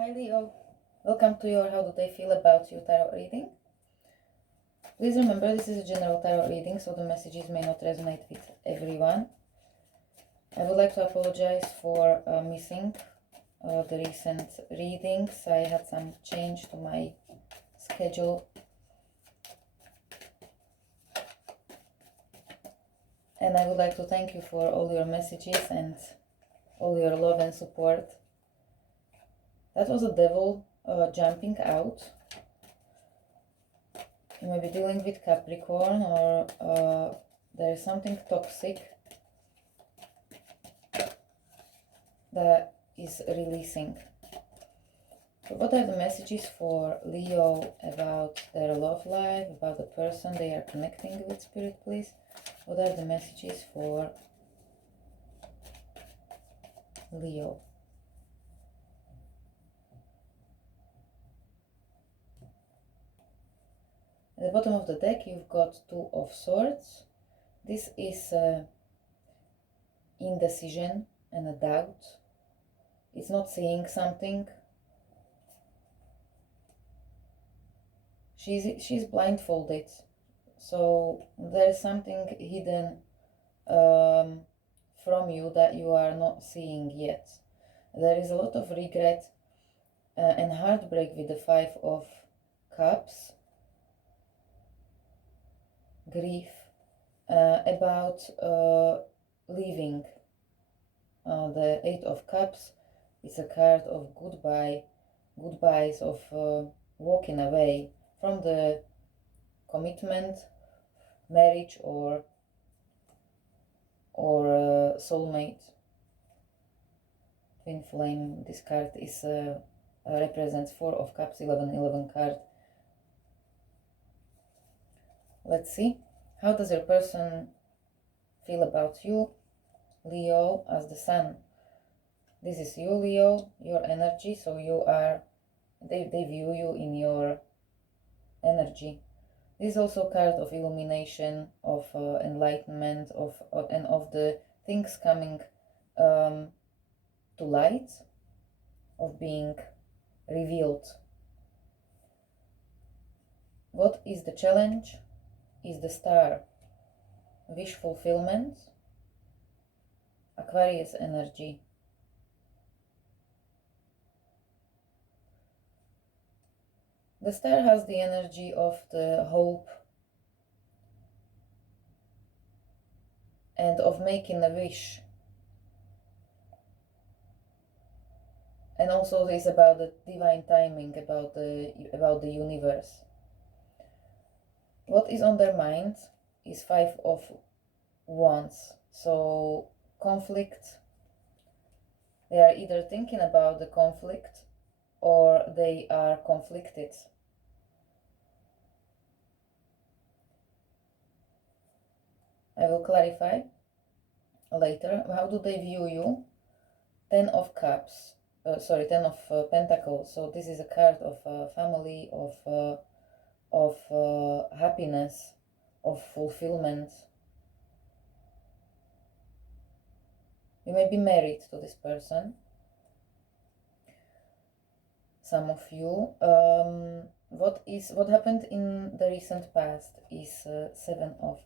Hi Leo, welcome to your How Do They Feel About You tarot reading. Please remember this is a general tarot reading, so the messages may not resonate with everyone. I would like to apologize for missing the recent readings. I had some change to my schedule. And I would like to thank you for all your messages and all your love and support. That was a devil jumping out. You may be dealing with Capricorn, or there is something toxic that is releasing. So what are the messages for Leo about their love life, about the person they are connecting with, Spirit, please? What are the messages for Leo? At the bottom of the deck, you've got Two of Swords. This is indecision and a doubt. It's not seeing something. She's blindfolded. So there's something hidden from you that you are not seeing yet. There is a lot of regret and heartbreak with the Five of Cups. Grief about leaving. The Eight of Cups is a card of goodbyes, of walking away from the commitment, marriage, or soulmate, twin flame. This card is represents Four of Cups, 11-11 card. Let's see, how does your person feel about you, Leo, as the Sun? This is you, Leo, your energy. So you are, they view you in your energy. This is also a card of illumination, of enlightenment, and of the things coming to light, of being revealed. What is the challenge? Is the Star. Wish fulfillment, Aquarius energy. The Star has the energy of the hope and of making a wish, and also is about the divine timing, about the universe. What is on their mind is Five of Wands. So conflict. They are either thinking about the conflict or they are conflicted. I will clarify later. How do they view you? Ten of Cups. Ten of Pentacles. So this is a card of family, of happiness, of fulfillment. You may be married to this person, some of you. What happened in the recent past is Seven of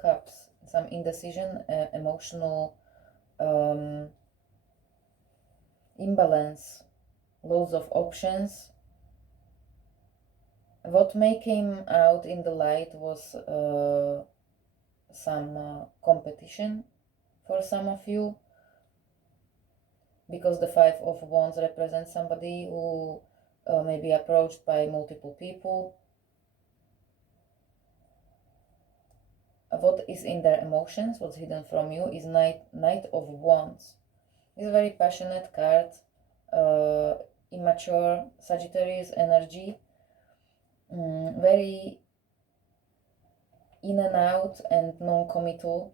Cups. Some indecision, emotional imbalance, loads of options. What may came out in the light was some competition for some of you, because the Five of Wands represents somebody who may be approached by multiple people. What is in their emotions, what's hidden from you, is Knight of Wands. It's a very passionate card, immature Sagittarius energy, very in and out and non-committal.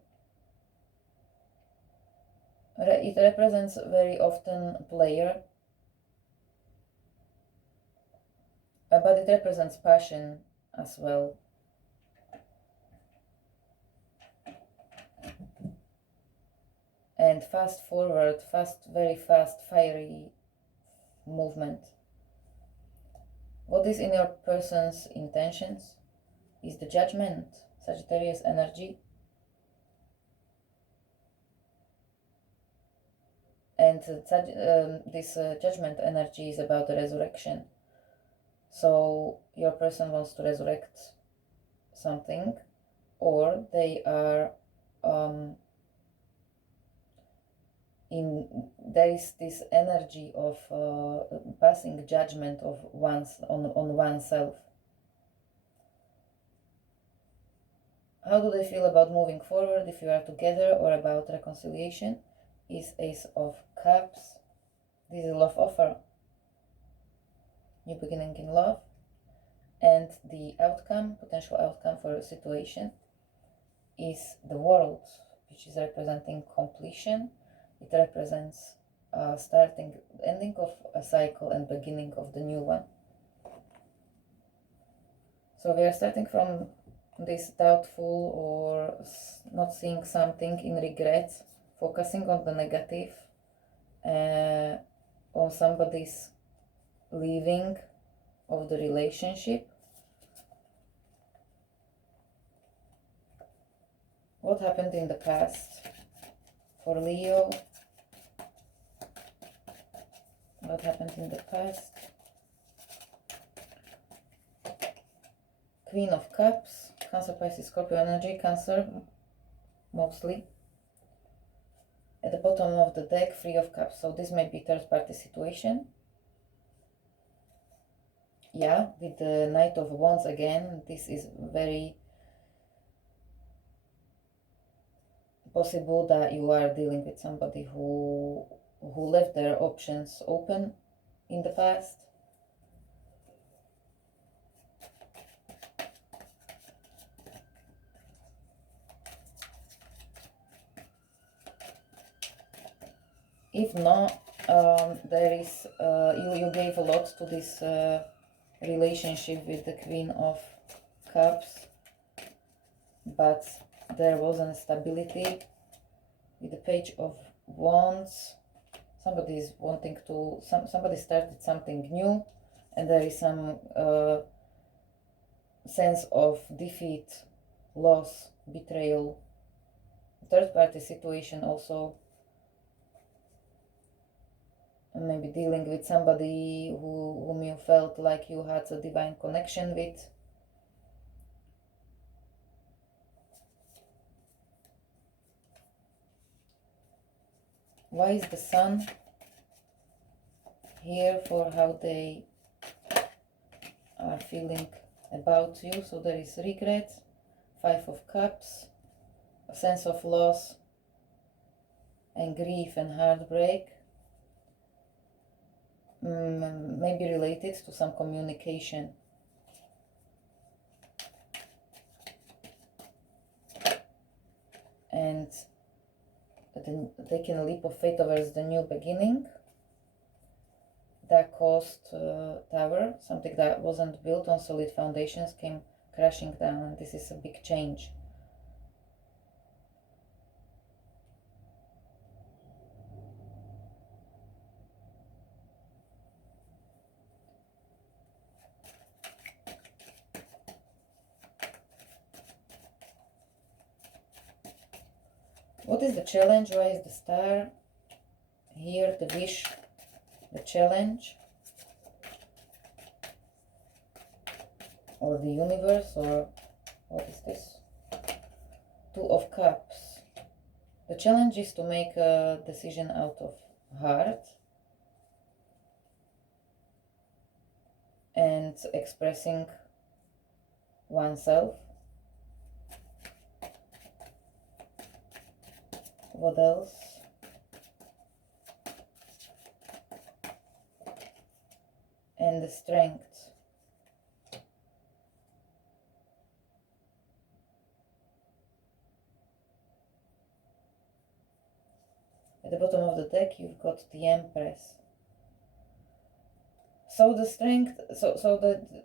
It represents very often player, but it represents passion as well. And fast forward, very fast, fiery movement. What is in your person's intentions is the Judgment, Sagittarius energy. And this Judgment energy is about the resurrection. So your person wants to resurrect something, or they are there is this energy of passing judgment of on oneself. How do they feel about moving forward if you are together, or about reconciliation? Is Ace of Cups. This is love offer, new beginning in love. And the outcome, potential outcome for a situation, is the World, which is representing completion. It represents ending of a cycle and beginning of the new one. So we are starting from this doubtful or not seeing something in regret, focusing on the negative, on somebody's leaving of the relationship. What happened in the past for Leo? What happened in the past? Queen of Cups, Cancer, Pisces, Scorpio energy, Cancer mostly. At the bottom of the deck, Three of Cups. So this may be third party situation. Yeah, with the Knight of Wands again, this is very possible that you are dealing with somebody who left their options open in the past. If not, there is you gave a lot to this relationship with the Queen of Cups, but there wasn't stability. With the Page of Wands, somebody is wanting to, somebody started something new, and there is some sense of defeat, loss, betrayal. Third party situation also, maybe dealing with somebody whom you felt like you had a divine connection with. Why is the Sun here for how they are feeling about you? So there is regret, Five of Cups, a sense of loss and grief and heartbreak, maybe related to some communication. And then taking a leap of faith towards the new beginning. That cost Tower, something that wasn't built on solid foundations, came crashing down, and this is a big change. What is the challenge? Why is the Star here? The wish, the challenge, or the universe, or what is this? Two of Cups. The challenge is to make a decision out of heart and expressing oneself. What else? And the Strength. At the bottom of the deck, you've got the Empress. So the Strength, so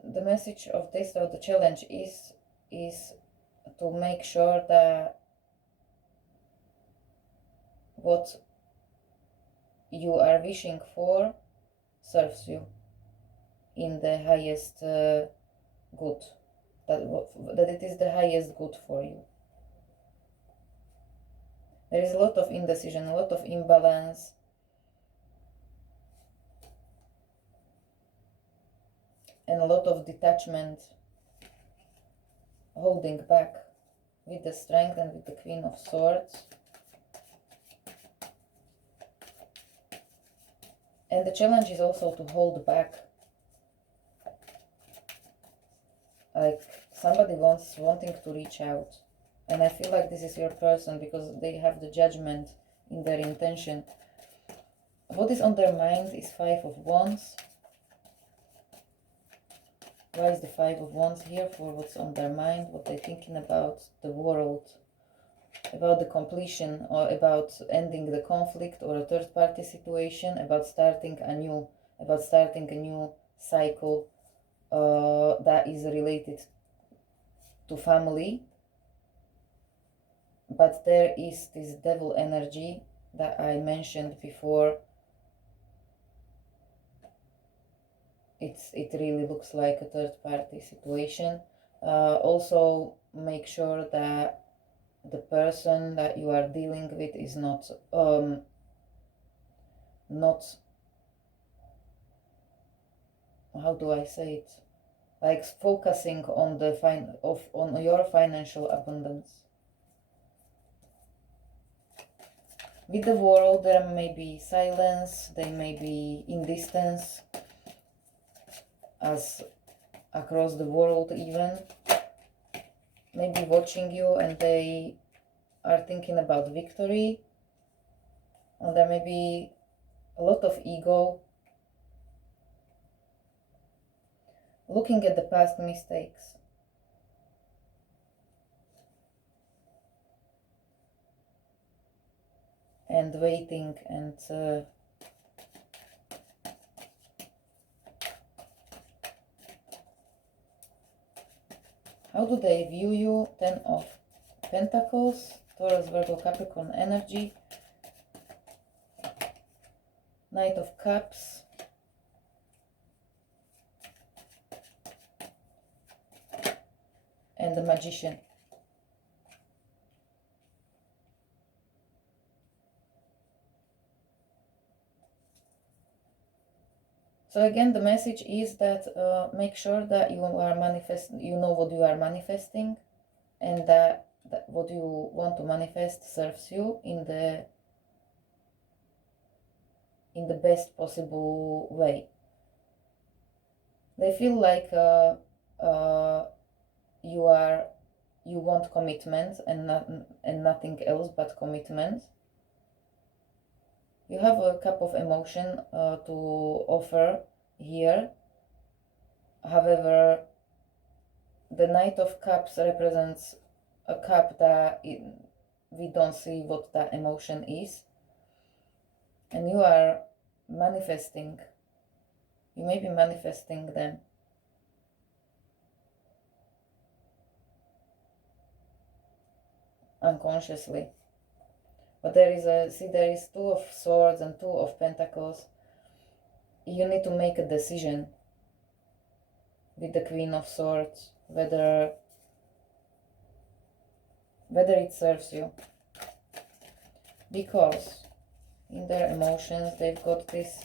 the message of this, or the challenge, is to make sure that what you are wishing for, serves you in the highest good, that it is the highest good for you. There is a lot of indecision, a lot of imbalance, and a lot of detachment, holding back with the Strength and with the Queen of Swords. And the challenge is also to hold back. Like somebody wanting to reach out. And I feel like this is your person because they have the Judgment in their intention. What is on their mind is Five of Wands. Why is the Five of Wands here? For what's on their mind, what they're thinking about the world, about the completion, or about ending the conflict or a third party situation, about starting a new cycle that is related to family. But there is this devil energy that I mentioned before. It really looks like a third party situation. Also make sure that the person that you are dealing with is not how do I say it, like focusing on the on your financial abundance. With the world, there may be silence, they may be in distance, as across the world even, maybe watching you, and they are thinking about victory, and there may be a lot of ego, looking at the past mistakes. And waiting and how do they view you? Ten of Pentacles, Taurus, Virgo, Capricorn energy, Knight of Cups, and the Magician. So again, the message is that make sure that you know what you are manifesting, and that what you want to manifest serves you in the best possible way. They feel like you want commitment and nothing else but commitment. You have a cup of emotion to offer here. However, the Knight of Cups represents a cup that we don't see what that emotion is. And you are manifesting. You may be manifesting them. Unconsciously. But there is Two of Swords and Two of Pentacles. You need to make a decision with the Queen of Swords, whether it serves you. Because in their emotions they've got this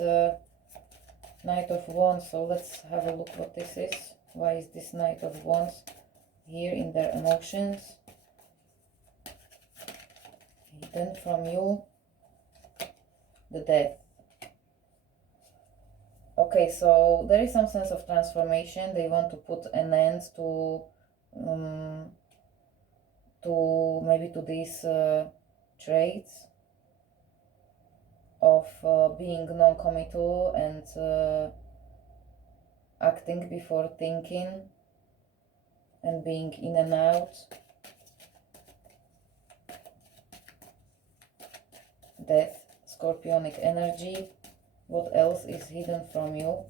Knight of Wands. So let's have a look what this is. Why is this Knight of Wands here in their emotions? Hidden from you, the Death. Okay, so there is some sense of transformation. They want to put an end to these traits of being non-committal and acting before thinking and being in and out. Death, Scorpionic energy. What else is hidden from you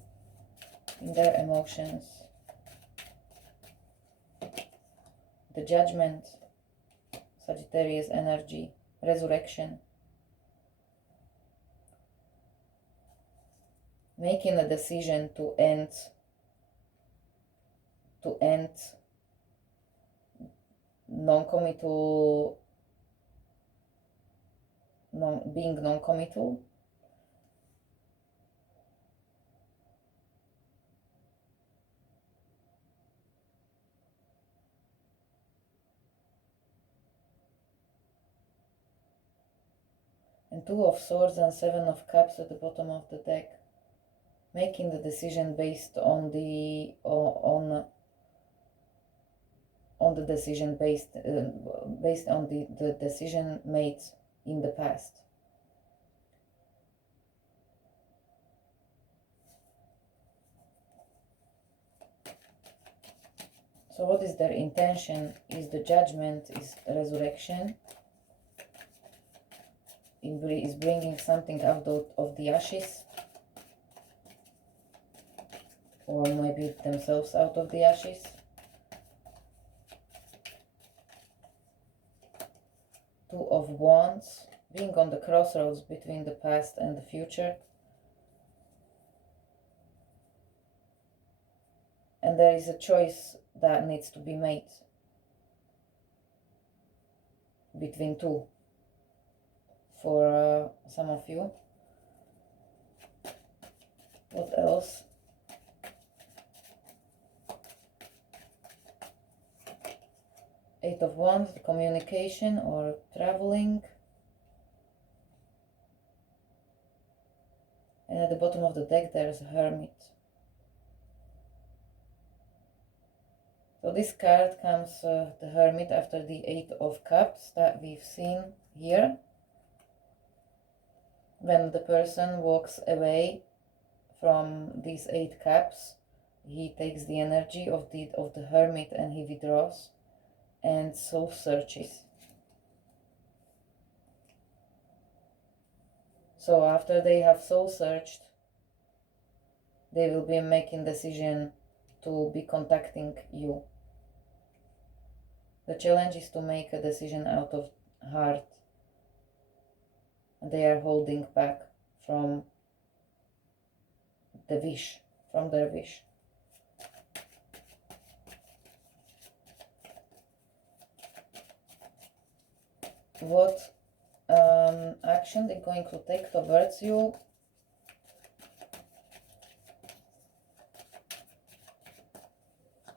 in their emotions? The Judgment, Sagittarius energy, Resurrection. making a decision to end non-committal, being non-committal. And Two of Swords and Seven of Cups at the bottom of the deck, making the decision based on the decision based on the decision made in the past. So what is their intention? Is the Judgment, is resurrection, is bringing something out of the ashes, or maybe themselves out of the ashes. Two of Wands, being on the crossroads between the past and the future. And there is a choice that needs to be made between two for some of you. What else? Eight of Wands, communication or traveling. And at the bottom of the deck there is a Hermit. So this card comes, the Hermit, after the Eight of Cups that we've seen here. When the person walks away from these 8 cups, he takes the energy of the Hermit and he withdraws and soul searches. So after they have soul searched, they will be making decision to be contacting you. The challenge is to make a decision out of heart. They are holding back from the wish, from their wish. What action they're going to take towards you?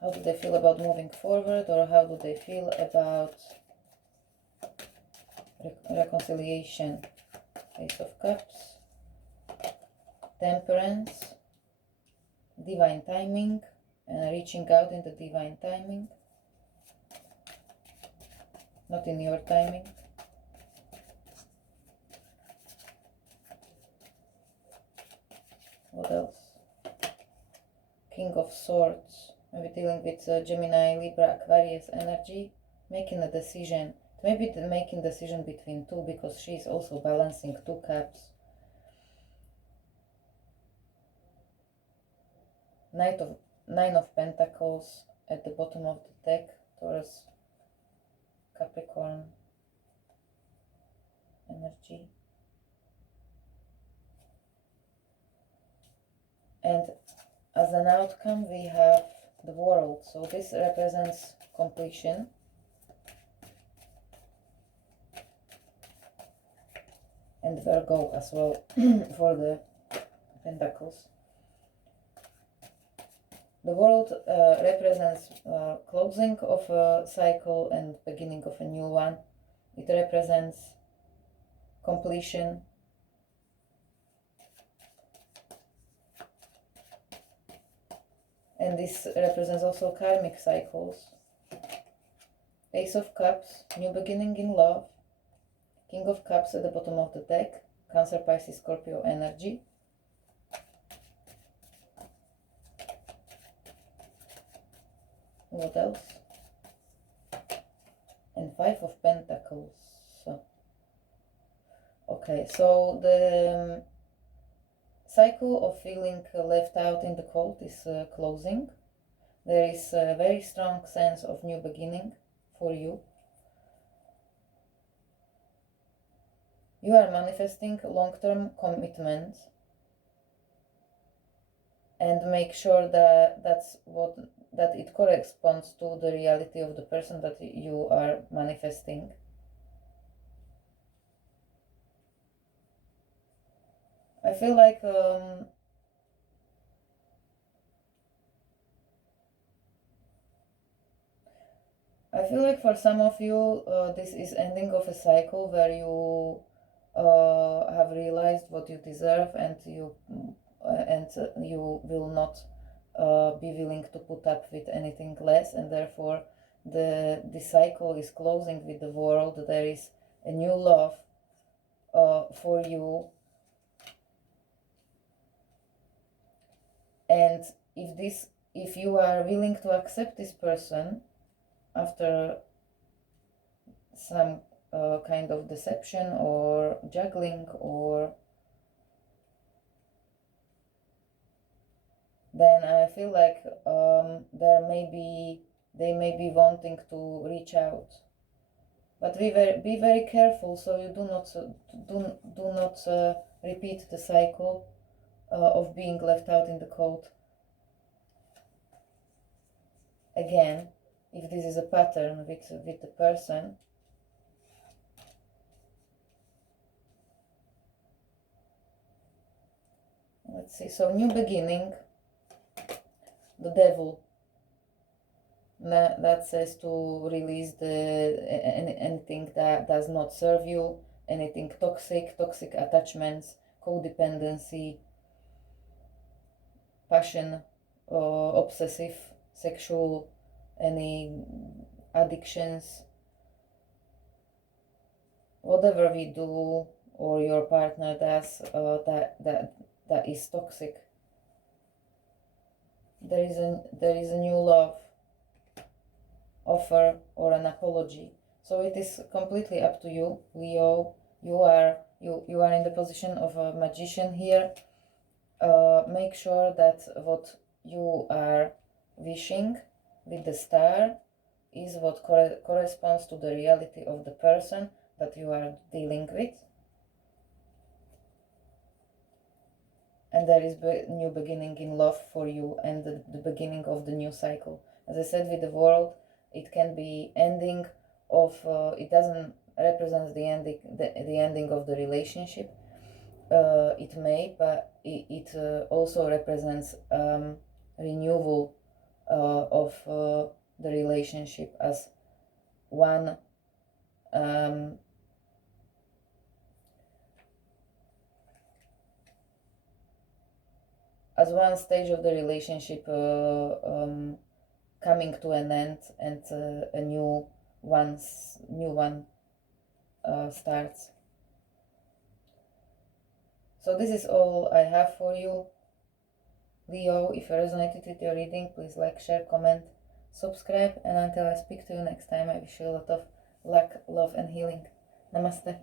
How do they feel about moving forward, or how do they feel about reconciliation? Ace of Cups, Temperance, divine timing, and reaching out in the divine timing, not in your timing. What else? King of Swords, maybe dealing with Gemini, Libra, Aquarius energy, making a decision. Maybe making decision between two, because she's also balancing 2 cups. Nine of Pentacles at the bottom of the deck, Taurus, Capricorn energy. And as an outcome, we have the World. So this represents completion. And Virgo as well for the Pentacles. The World represents closing of a cycle and beginning of a new one. It represents completion. And this represents also karmic cycles. Ace of Cups, new beginning in love. King of Cups at the bottom of the deck, Cancer, Pisces, Scorpio energy. What else? And Five of Pentacles. Okay, so the cycle of feeling left out in the cold is closing. There is a very strong sense of new beginning for you. You are manifesting long-term commitment. and make sure that that it corresponds to the reality of the person that you are manifesting. I feel like for some of you, this is ending of a cycle where you have realized what you deserve, and you will not be willing to put up with anything less, and therefore the cycle is closing with the world. There is a new love for you, and if you are willing to accept this person after some kind of deception or juggling, or then I feel like they may be wanting to reach out, but be very careful so you do not repeat the cycle of being left out in the cold again, if this is a pattern with the person. Let's see. So new beginning, the devil. That says to release anything that does not serve you, anything toxic attachments, codependency, passion, obsessive, sexual, any addictions, whatever we do or your partner does that is toxic. There is a new love offer or an apology. So it is completely up to you, Leo. You are in the position of a magician here. Make sure that what you are wishing with the star is what corresponds to the reality of the person that you are dealing with. And there is new beginning in love for you, and the beginning of the new cycle. As I said, with the world, it can be ending of it doesn't represent the ending of the relationship. It may, but it also represents renewal of the relationship as one stage of the relationship coming to an end, and a new one starts. So this is all I have for you, Leo. If you resonated with your reading, please like, share, comment, subscribe, and until I speak to you next time, I wish you a lot of luck, love, and healing. Namaste.